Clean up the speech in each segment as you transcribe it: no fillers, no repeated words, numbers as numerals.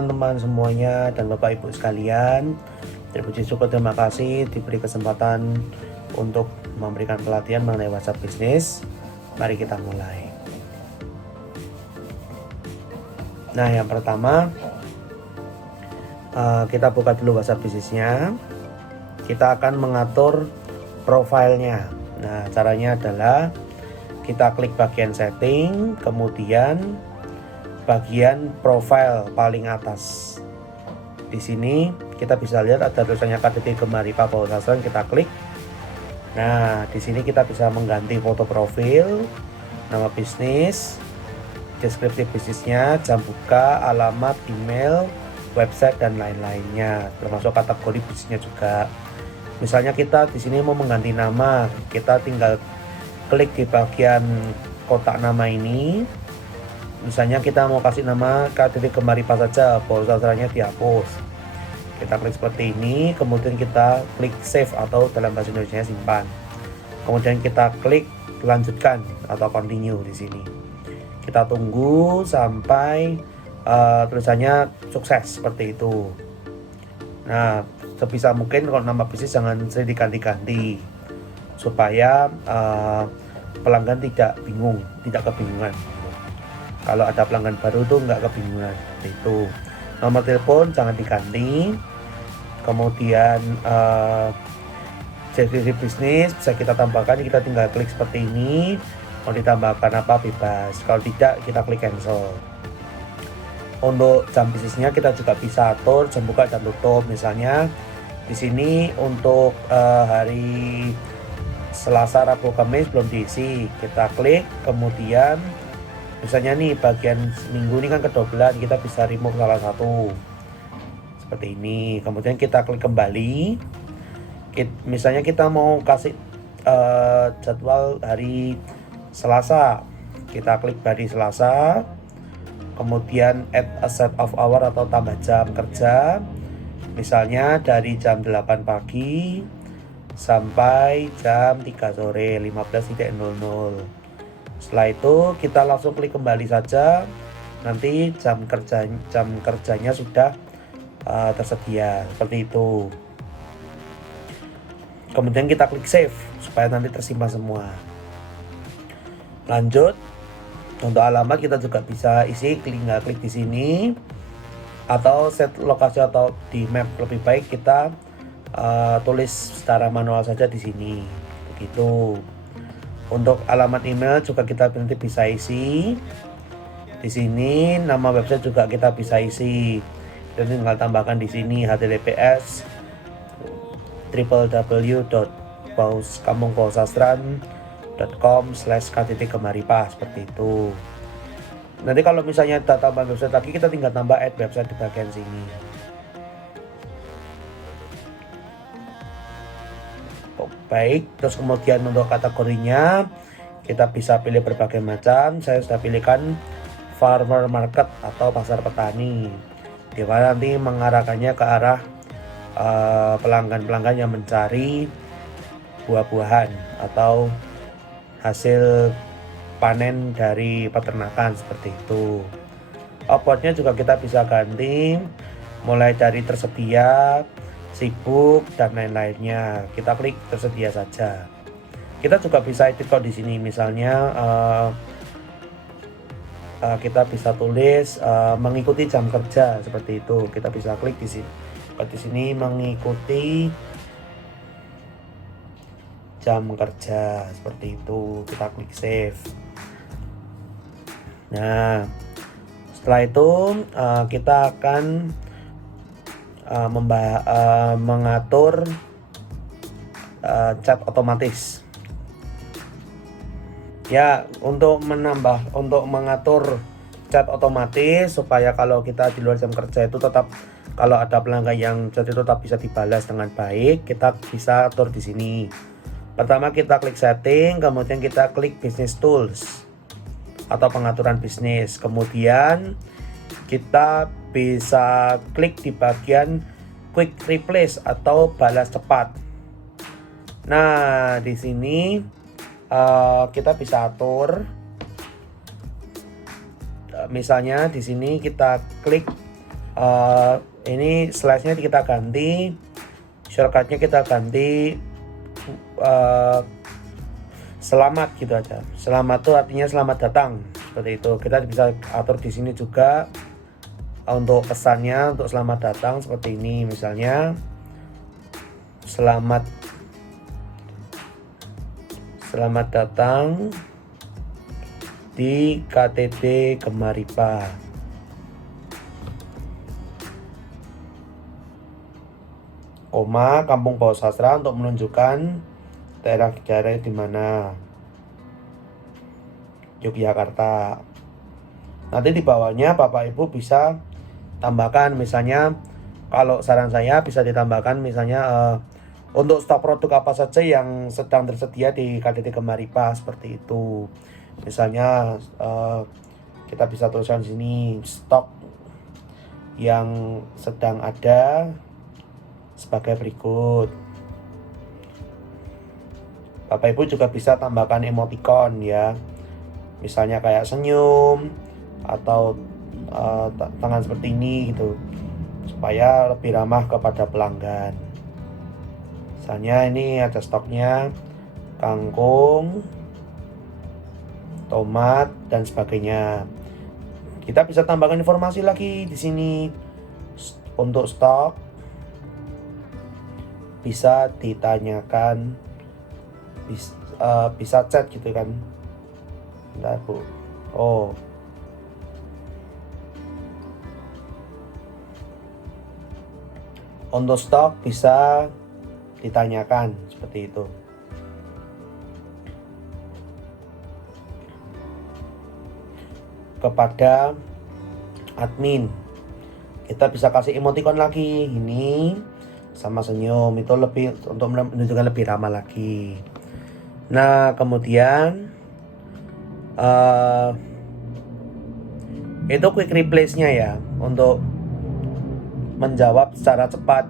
teman-teman semuanya dan Bapak Ibu sekalian. Terpuji syukur, terima kasih diberi kesempatan untuk memberikan pelatihan mengenai WhatsApp bisnis. Mari kita mulai. Nah, yang pertama kita buka dulu WhatsApp bisnisnya. Kita akan mengatur profilnya. Nah, caranya adalah kita klik bagian setting, kemudian bagian profile paling atas. Di sini kita bisa lihat ada tulisannya KTT Gemaripa Bausastra, kita klik. Nah, di sini kita bisa mengganti foto profil, nama bisnis, deskripsi bisnisnya, jam buka, alamat, email, website dan lain-lainnya, termasuk kategori bisnisnya juga. Misalnya kita di sini mau mengganti nama, kita tinggal klik di bagian kotak nama ini. Misalnya kita mau kasih nama KTT Gemaripa saja, Bausastranya dihapus. Kita klik seperti ini, kemudian kita klik save atau dalam bahasa Indonesia simpan. Kemudian kita klik lanjutkan atau continue di sini. Kita tunggu sampai tulisannya sukses seperti itu. Nah, sebisa mungkin kalau nama bisnis jangan sering diganti-ganti supaya pelanggan tidak bingung, tidak kebingungan. Kalau ada pelanggan baru tuh nggak kebingungan itu. Nomor telepon jangan diganti. Kemudian deskripsi bisnis bisa kita tambahkan, kita tinggal klik seperti ini. Mau ditambahkan apa bebas, kalau tidak kita klik cancel. Untuk jam bisnisnya kita juga bisa atur jam buka dan tutup. Misalnya di sini untuk hari Selasa, Rabu, Kamis belum diisi, kita klik, kemudian misalnya nih bagian minggu ini kan kedua bulan, kita bisa remove salah satu seperti ini. Kemudian kita klik kembali. Misalnya kita mau kasih jadwal hari Selasa, kita klik hari Selasa, kemudian add a set of hour atau tambah jam kerja, misalnya dari jam 8 pagi sampai jam 3 sore 15.00. Setelah itu kita langsung klik kembali saja, nanti jam kerjanya sudah tersedia seperti itu. Kemudian kita klik save supaya nanti tersimpan semua. Lanjut, untuk alamat kita juga bisa isi, klik di sini atau set lokasi atau di map, lebih baik kita tulis secara manual saja di sini begitu. Untuk alamat email juga kita nanti bisa isi di sini. Nama website juga kita bisa isi, dan tinggal tambahkan di sini https www.kampungbausastran.com/KTT Gemaripa seperti itu. Nanti kalau misalnya kita tambah website lagi, kita tinggal tambah add website di bagian sini. Baik, terus kemudian untuk kategorinya kita bisa pilih berbagai macam. Saya sudah pilihkan farmer market atau pasar petani, di mana nanti mengarahkannya ke arah pelanggan-pelanggan yang mencari buah-buahan atau hasil panen dari peternakan seperti itu. Outputnya juga kita bisa ganti mulai dari tersedia, sibuk dan lain-lainnya. Kita klik tersedia saja. Kita juga bisa edit kok di sini. Misalnya kita bisa tulis mengikuti jam kerja seperti itu. Kita bisa klik di sini. Di sini mengikuti jam kerja seperti itu. Kita klik save. Nah, setelah itu kita akan mengatur chat otomatis. Ya, untuk mengatur chat otomatis supaya kalau kita di luar jam kerja itu tetap, kalau ada pelanggan yang chat itu tetap bisa dibalas dengan baik, kita bisa atur di sini. Pertama kita klik setting, kemudian kita klik business tools atau pengaturan bisnis. Kemudian kita bisa klik di bagian quick replace atau balas cepat. Nah, di sini kita bisa atur. Misalnya di sini kita klik Ini slash-nya kita ganti, shortcut-nya kita ganti selamat gitu aja. Selamat tuh artinya selamat datang, seperti itu. Kita bisa atur di sini juga untuk pesannya, untuk selamat datang seperti ini, misalnya selamat datang di KTD Gemaripa. Koma Kampung Bawah Sastra untuk menunjukkan daerah di mana. Yogyakarta. Nanti di bawahnya Bapak Ibu bisa tambahkan, misalnya kalau saran saya bisa ditambahkan misalnya untuk stok produk apa saja yang sedang tersedia di KTD Gemaripa, seperti itu. Misalnya kita bisa tuliskan di sini stok yang sedang ada sebagai berikut. Bapak Ibu juga bisa tambahkan emoticon ya, misalnya kayak senyum atau tangan seperti ini gitu, supaya lebih ramah kepada pelanggan. Misalnya ini ada stoknya kangkung, tomat dan sebagainya. Kita bisa tambahkan informasi lagi di sini. Untuk stok bisa ditanyakan, bisa chat gitu kan. Bentar Bu. Untuk stok bisa ditanyakan seperti itu. Kepada admin kita bisa kasih emoticon lagi, ini sama senyum, itu lebih untuk menunjukkan lebih ramah lagi. Nah kemudian itu quick replace-nya ya, untuk menjawab secara cepat.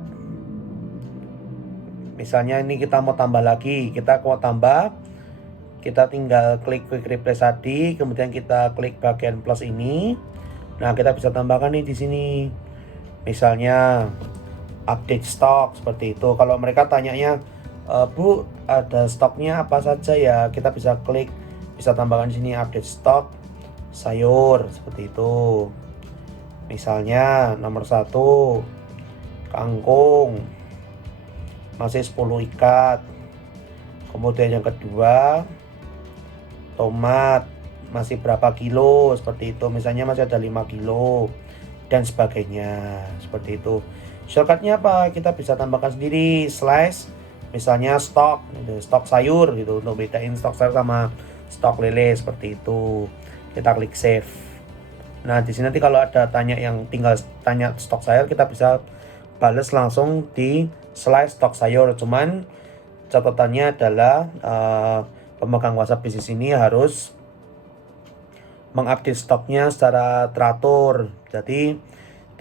Misalnya ini kita mau tambah lagi, kita tinggal klik quick replace tadi, kemudian kita klik bagian plus ini. Nah kita bisa tambahkan nih di sini, misalnya update stok, seperti itu. Kalau mereka tanyanya Bu ada stoknya apa saja ya, kita bisa klik, bisa tambahkan di sini update stok sayur, seperti itu. Misalnya nomor 1 kangkung masih 10 ikat, kemudian yang kedua tomat masih berapa kilo, seperti itu. Misalnya masih ada 5 kilo dan sebagainya, seperti itu. Shortcutnya apa? Kita bisa tambahkan sendiri slash, misalnya stok sayur gitu, untuk bedain stok sayur sama stok lele, seperti itu. Kita klik save. Nah di sini nanti kalau ada yang tinggal tanya stok sayur, kita bisa balas langsung di slash stok sayur. Cuman catatannya adalah pemegang WhatsApp bisnis ini harus mengupdate stoknya secara teratur, jadi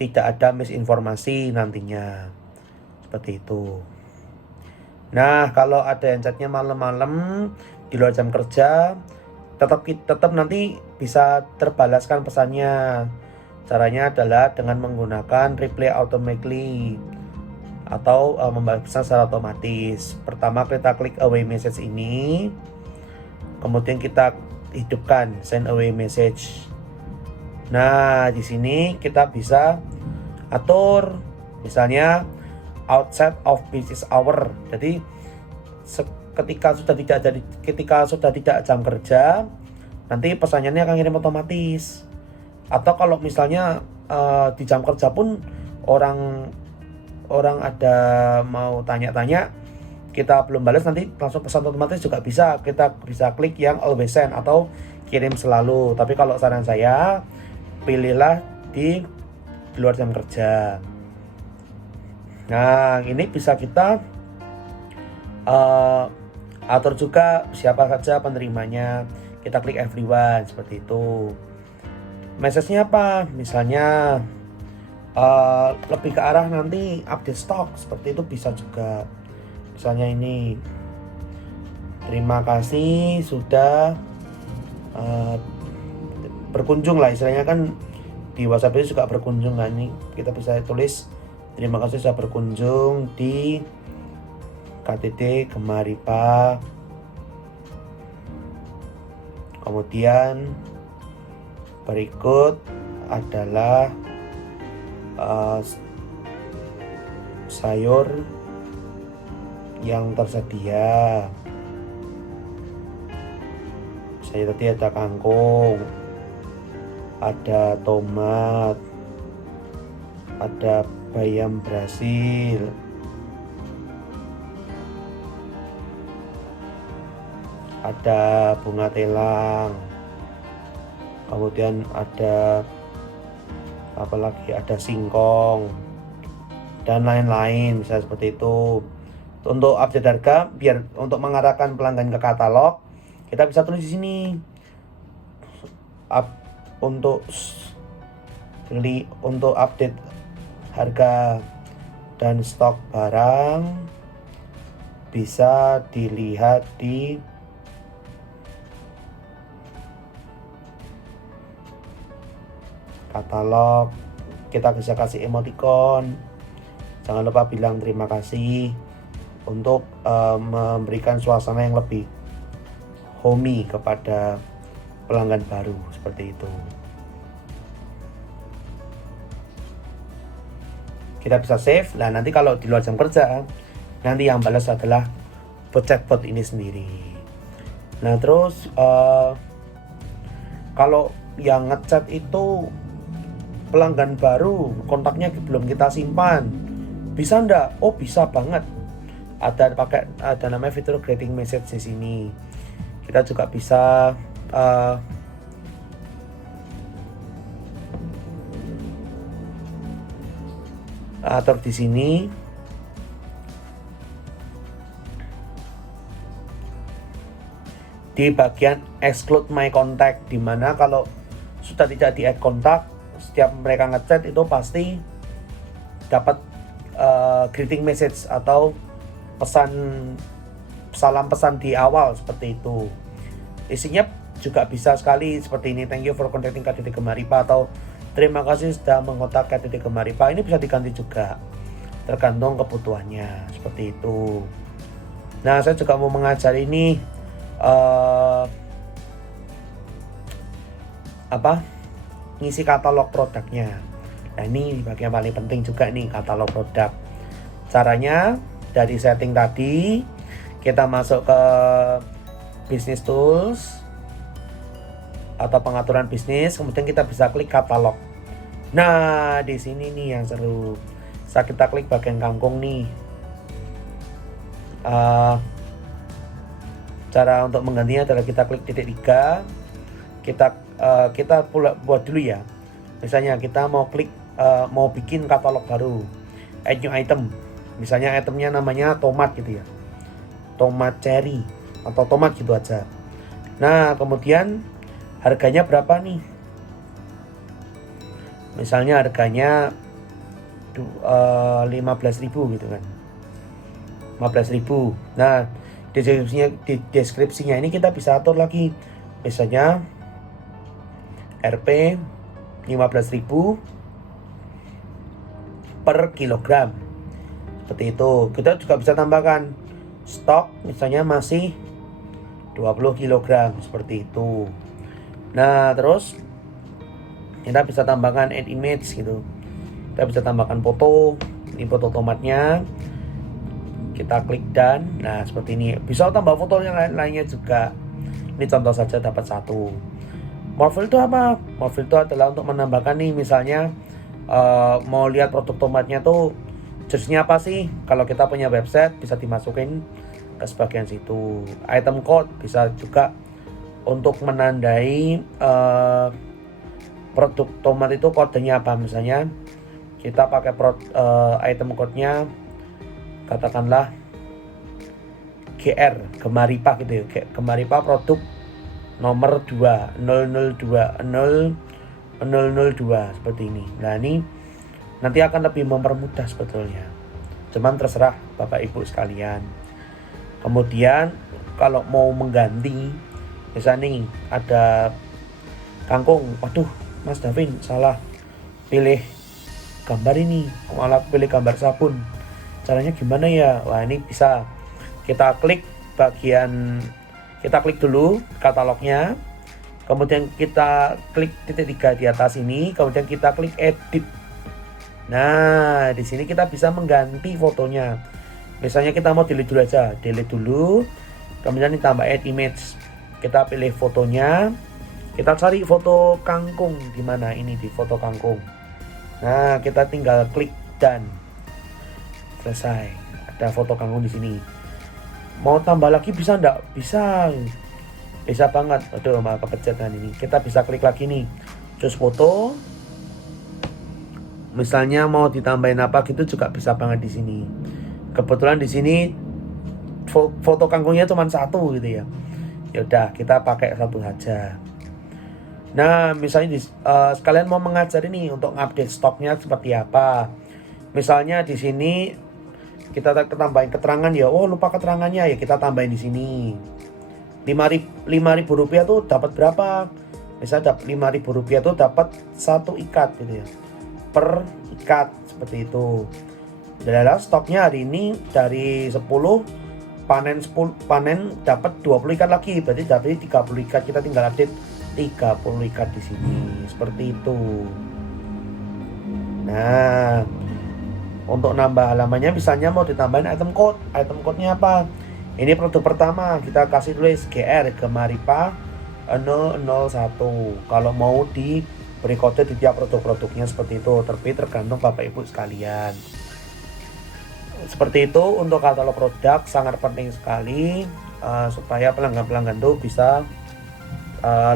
tidak ada misinformasi nantinya, seperti itu. Nah kalau ada yang chatnya malam-malam di luar jam kerja, tetap nanti bisa terbalaskan pesannya. Caranya adalah dengan menggunakan reply automatically atau membalas pesan secara otomatis. Pertama kita klik away message ini, kemudian kita hidupkan send away message. Nah di sini kita bisa atur, misalnya outside of business hour. Jadi ketika sudah tidak jam kerja, nanti pesannya akan kirim otomatis. Atau kalau misalnya di jam kerja pun orang ada mau tanya-tanya, kita belum balas, nanti langsung pesan otomatis juga bisa. Kita bisa klik yang always send atau kirim selalu. Tapi kalau saran saya, pilihlah di luar jam kerja. Nah ini bisa kita atur juga siapa saja penerimanya. Kita klik everyone, seperti itu. Message-nya apa? Misalnya lebih ke arah nanti update stok, seperti itu bisa juga. Misalnya ini, terima kasih sudah berkunjung lah, istilahnya kan di WhatsApp itu juga berkunjung. Nah ini kita bisa tulis terima kasih sudah berkunjung di KTT Gemaripa. Kemudian berikut adalah sayur yang tersedia. Saya tadi ada kangkung, ada tomat, ada bayam Brasil, ada bunga telang, kemudian ada apa lagi, ada singkong dan lain-lain, bisa seperti itu. Untuk update harga, biar untuk mengarahkan pelanggan ke katalog, kita bisa tulis di sini untuk update harga dan stok barang bisa dilihat di katalog. Kita bisa kasih emoticon. Jangan lupa bilang terima kasih untuk memberikan suasana yang lebih homey kepada pelanggan baru, seperti itu. Kita bisa save. Nah nanti kalau di luar jam kerja, nanti yang balas adalah chatbot ini sendiri. Nah terus kalau yang ngechat itu pelanggan baru, kontaknya belum kita simpan, bisa ndak? Oh bisa banget. Ada namanya fitur greeting message di sini. Kita juga bisa atur di sini. Di bagian exclude my contact, dimana kalau sudah tidak di add kontak, setiap mereka ngechat itu pasti dapat greeting message atau salam pesan di awal, seperti itu. Isinya juga bisa sekali seperti ini, thank you for contacting KTT Gemaripa, atau terima kasih sudah mengontak KTT Gemaripa. Ini bisa diganti juga, tergantung kebutuhannya, seperti itu. Nah saya juga mau mengajar ini ngisi katalog produknya. Nah ini bagian paling penting juga nih, katalog produk. Caranya dari setting tadi, kita masuk ke business tools atau pengaturan bisnis, kemudian kita bisa klik katalog. Nah di sini nih yang seru, saat kita klik bagian kangkung nih, cara untuk menggantinya adalah kita klik titik 3. Kita buat dulu ya. Misalnya kita mau klik mau bikin katalog baru, add new item. Misalnya itemnya namanya tomat gitu ya, tomat cherry atau tomat gitu aja. Nah kemudian harganya berapa nih? Misalnya harganya 15.000 gitu kan, 15.000. Nah di deskripsinya ini kita bisa atur lagi, misalnya Rp 15.000 per kilogram, seperti itu. Kita juga bisa tambahkan stok, misalnya masih 20 kg, seperti itu. Nah terus kita bisa tambahkan add image gitu, kita bisa tambahkan foto. Ini foto tomatnya, kita klik dan nah seperti ini. Bisa tambah foto yang lainnya juga. Ini contoh saja, dapat 1. Morphle itu apa? Morphle itu adalah untuk menambahkan nih, misalnya mau lihat produk tomatnya tuh jenisnya apa sih. Kalau kita punya website bisa dimasukin ke sebagian situ. Item code bisa juga untuk menandai produk tomat itu kodenya apa. Misalnya kita pakai item code-nya katakanlah GR, Gemaripa gitu ya. Gemaripa produk nomor 2 002 seperti ini. Nah ini nanti akan lebih mempermudah sebetulnya, cuman terserah Bapak Ibu sekalian. Kemudian kalau mau mengganti, misalnya nih ada kangkung, waduh Mas Davin salah pilih gambar ini, malah pilih gambar sabun. Caranya gimana ya? Wah, ini bisa kita klik dulu katalognya, kemudian kita klik titik 3 di atas ini, kemudian kita klik edit. Nah, di sini kita bisa mengganti fotonya. Misalnya kita mau delete dulu aja, delete dulu, kemudian ditambah add image. Kita pilih fotonya, kita cari foto kangkung di mana, ini di foto kangkung. Nah, kita tinggal klik dan selesai. Ada foto kangkung di sini. Mau tambah lagi bisa enggak? Bisa. Bisa banget. Aduh, malah kepencet kan ini. Kita bisa klik lagi nih. Choose foto. Misalnya mau ditambahin apa gitu juga bisa banget di sini. Kebetulan di sini foto kangkungnya cuma satu gitu ya. Ya udah, kita pakai satu saja. Nah, misalnya sekalian mau mengajar ini untuk update stoknya seperti apa. Misalnya di sini kita tambahin keterangan ya. Oh, lupa keterangannya ya, kita tambahin di sini. 5.000 rupiah tuh dapat berapa? Misalnya Rp5.000 tuh dapat 1 ikat gitu ya. Per ikat seperti itu. Adalah stoknya hari ini dari 10 panen dapat 20 ikat lagi, berarti dapat 30 ikat. Kita tinggal update 30 ikat di sini seperti itu. Nah, untuk nambah halamannya misalnya mau ditambahin item code. Item code-nya apa? Ini produk pertama, kita kasih tulis GR Gemaripa 001. Kalau mau diberi kode di tiap produk-produknya seperti itu, tapi tergantung Bapak Ibu sekalian. Seperti itu untuk katalog produk, sangat penting sekali supaya pelanggan-pelanggan itu bisa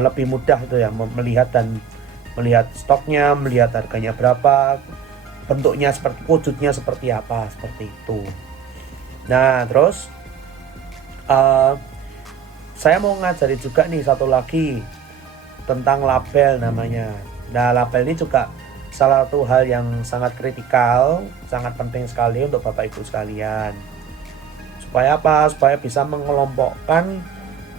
lebih mudah itu ya melihat stoknya, melihat harganya berapa, bentuknya seperti, wujudnya seperti apa, seperti itu. Nah, terus saya mau ngajari juga nih satu lagi tentang label namanya. Nah, label ini juga salah satu hal yang sangat kritikal, sangat penting sekali untuk Bapak Ibu sekalian. Supaya apa? Supaya bisa mengelompokkan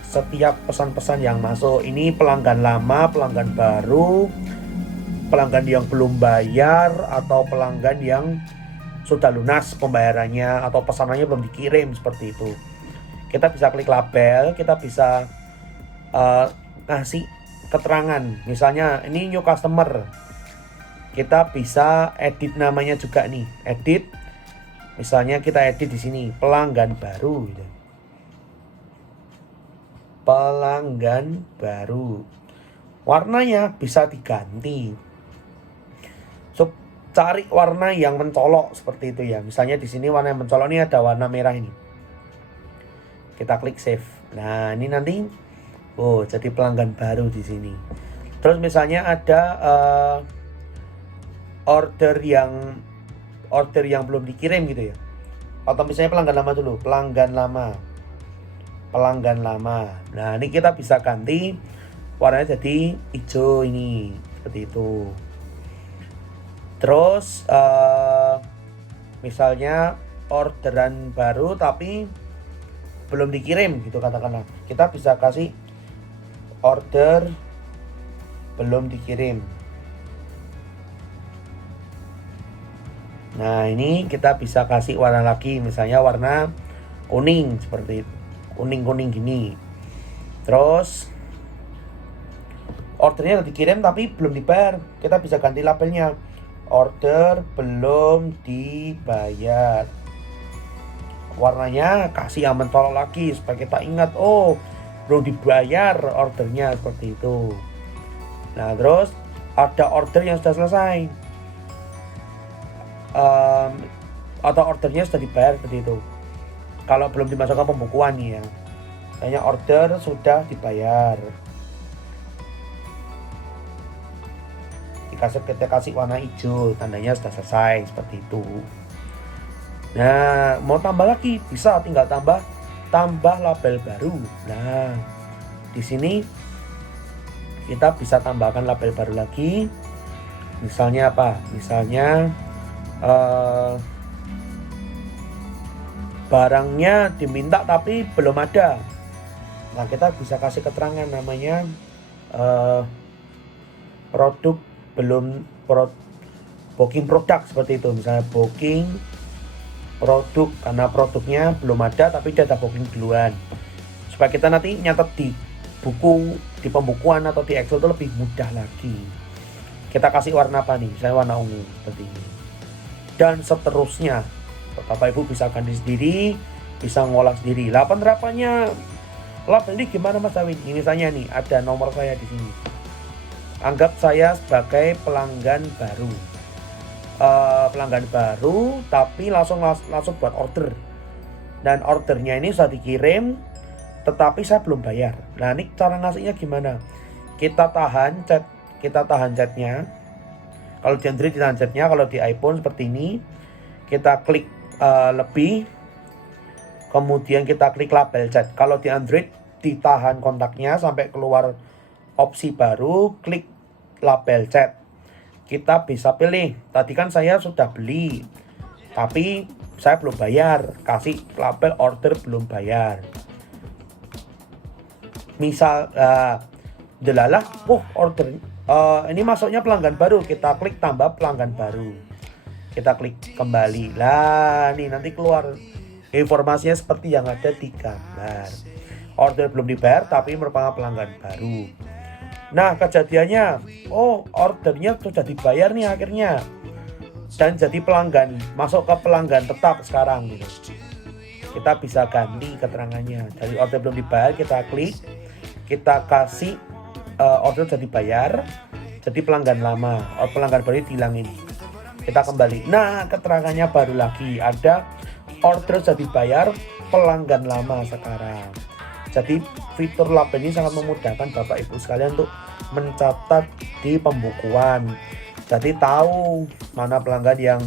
setiap pesan-pesan yang masuk. Ini pelanggan lama, pelanggan baru, pelanggan yang belum bayar, atau pelanggan yang sudah lunas pembayarannya atau pesanannya belum dikirim, seperti itu. Kita bisa klik label, kita bisa ngasih keterangan. Misalnya ini new customer. Kita bisa edit namanya juga nih, edit. Misalnya kita edit di sini pelanggan baru gitu. Pelanggan baru. Warnanya bisa diganti. So, cari warna yang mencolok seperti itu ya. Misalnya di sini warna yang mencolok ini ada warna merah ini. Kita klik save. Nah, ini nanti jadi pelanggan baru di sini. Terus misalnya ada order yang belum dikirim gitu ya. Atau misalnya pelanggan lama dulu, pelanggan lama. Nah, ini kita bisa ganti warnanya jadi hijau ini, seperti itu. Terus misalnya orderan baru tapi belum dikirim gitu katakanlah. Kita bisa kasih order belum dikirim. Nah, ini kita bisa kasih warna lagi, misalnya warna kuning seperti itu. Kuning-kuning gini. Terus ordernya udah dikirim tapi belum dibayar. Kita bisa ganti labelnya. Order belum dibayar. Warnanya kasih yang mencolok lagi supaya kita ingat, oh, belum dibayar ordernya, seperti itu. Nah, terus ada order yang sudah selesai. Atau ordernya sudah dibayar, seperti itu. Kalau belum dimasukkan pembukuan nih ya, hanya order sudah dibayar. Kita kasih warna hijau, tandanya sudah selesai, seperti itu. Nah, mau tambah lagi bisa, tinggal tambah label baru. Nah, di sini kita bisa tambahkan label baru lagi. Misalnya apa? Misalnya barangnya diminta tapi belum ada. Nah, kita bisa kasih keterangan namanya produk belum booking produk seperti itu, misalnya booking produk karena produknya belum ada tapi dia ada booking duluan, supaya kita nanti nyatet di buku, di pembukuan atau di Excel itu lebih mudah lagi. Kita kasih warna apa nih, misalnya warna ungu seperti ini, dan seterusnya. Bapak Ibu bisa ganti sendiri, bisa ngolah sendiri. Lah penerapannya label ini gimana Mas Awin? Ini misalnya nih ada nomor saya di sini. Anggap saya sebagai pelanggan baru. Tapi langsung buat order. Dan ordernya ini sudah dikirim, tetapi saya belum bayar. Nah, ini cara ngasihnya gimana? Kita tahan chatnya. Kalau di Android ditahan chatnya, kalau di iPhone seperti ini. Kita klik lebih, kemudian kita klik label chat. Kalau di Android ditahan kontaknya sampai keluar opsi baru, klik label chat. Kita bisa pilih, tadi kan saya sudah beli tapi saya belum bayar, kasih label order belum bayar. Misal delalah, order ini masuknya pelanggan baru, kita klik tambah pelanggan baru, kita klik kembali. Lah nih nanti keluar informasinya seperti yang ada di gambar. Order belum dibayar tapi merupakan pelanggan baru. Nah kejadiannya, ordernya sudah dibayar nih akhirnya, dan jadi pelanggan, masuk ke pelanggan tetap sekarang gitu. Kita bisa ganti keterangannya. Dari order belum dibayar kita klik, kita kasih order sudah dibayar, jadi pelanggan lama. Pelanggan baru dihilangin, kita kembali. Nah keterangannya baru lagi, ada order sudah dibayar, pelanggan lama sekarang. Jadi fitur label ini sangat memudahkan Bapak Ibu sekalian untuk mencatat di pembukuan. Jadi tahu mana pelanggan yang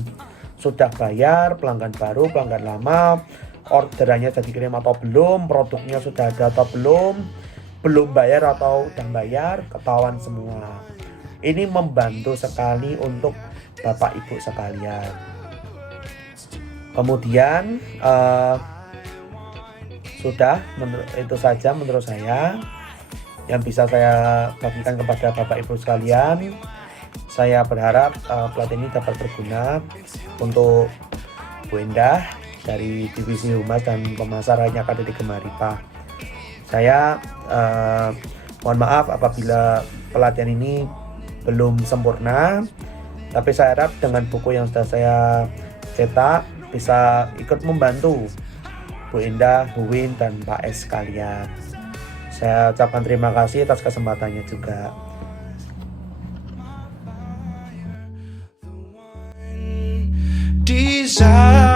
sudah bayar, pelanggan baru, pelanggan lama, orderannya sudah dikirim atau belum, produknya sudah ada atau belum bayar atau udah bayar, ketahuan semua. Ini membantu sekali untuk Bapak Ibu sekalian. Kemudian sudah, itu saja menurut saya yang bisa saya bagikan kepada Bapak Ibu sekalian. Saya berharap pelatihan ini dapat berguna untuk Bu Endah dari Divisi Humas dan Pemasaran yang ada di Gemaripah. Saya mohon maaf apabila pelatihan ini belum sempurna, tapi saya harap dengan buku yang sudah saya cetak bisa ikut membantu Bu Endah, Bu Win, dan Pak S sekalian. Saya ucapkan terima kasih atas kesempatannya juga. Desire